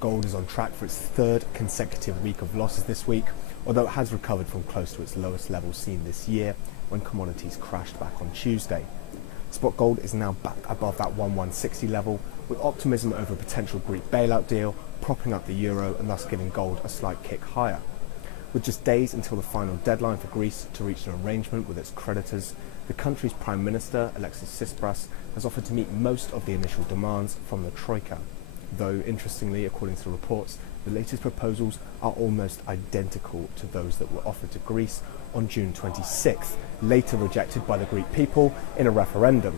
Gold is on track for its third consecutive week of losses this week, although it has recovered from close to its lowest level seen this year when commodities crashed back on Tuesday. Spot gold is now back above that 1160 level, with optimism over a potential Greek bailout deal propping up the euro and thus giving gold a slight kick higher. With just days until the final deadline for Greece to reach an arrangement with its creditors, the country's Prime Minister, Alexis Tsipras, has offered to meet most of the initial demands from the Troika. Though, interestingly, according to reports, the latest proposals are almost identical to those that were offered to Greece on June 26th, later rejected by the Greek people in a referendum.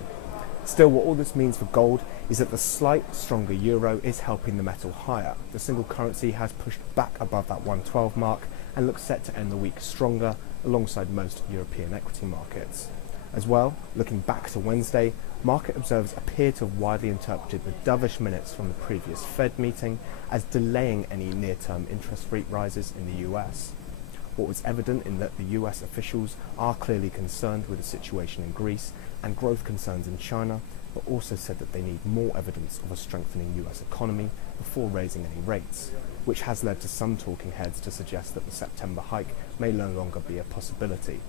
Still, what all this means for gold is that the slight stronger euro is helping the metal higher. The single currency has pushed back above that 112 mark and looks set to end the week stronger alongside most European equity markets. As well, looking back to Wednesday, market observers appear to have widely interpreted the dovish minutes from the previous Fed meeting as delaying any near-term interest rate rises in the US. What was evident in that the US officials are clearly concerned with the situation in Greece and growth concerns in China, but also said that they need more evidence of a strengthening US economy before raising any rates, which has led to some talking heads to suggest that the September hike may no longer be a possibility.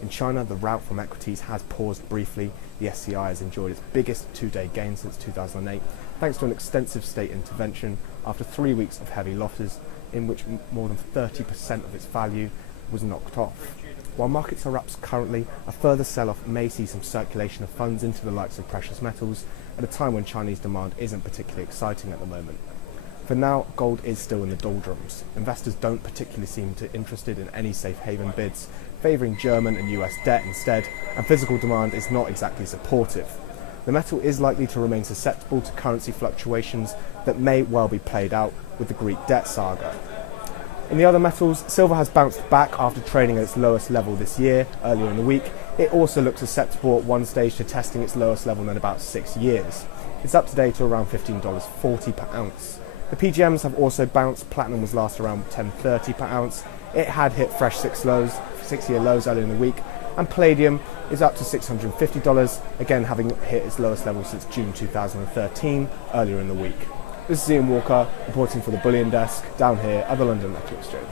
In China, the rout from equities has paused briefly. The SCI has enjoyed its biggest two-day gain since 2008, thanks to an extensive state intervention after 3 weeks of heavy losses, in which more than 30% of its value was knocked off. While markets are up currently, a further sell-off may see some circulation of funds into the likes of precious metals at a time when Chinese demand isn't particularly exciting at the moment. For now, gold is still in the doldrums. Investors don't particularly seem interested in any safe haven bids, favouring German and US debt instead, and physical demand is not exactly supportive. The metal is likely to remain susceptible to currency fluctuations that may well be played out with the Greek debt saga. In the other metals, silver has bounced back after trading at its lowest level this year, earlier in the week. It also looked susceptible at one stage to testing its lowest level in about 6 years. It's up today to around $15.40 per ounce. The PGMs have also bounced. Platinum was last around $10.30 per ounce. It had hit fresh six-year lows earlier in the week, and palladium is up to $650, again having hit its lowest level since June 2013, earlier in the week. This is Ian Walker, reporting for the Bullion Desk, down here at the London Metal Exchange.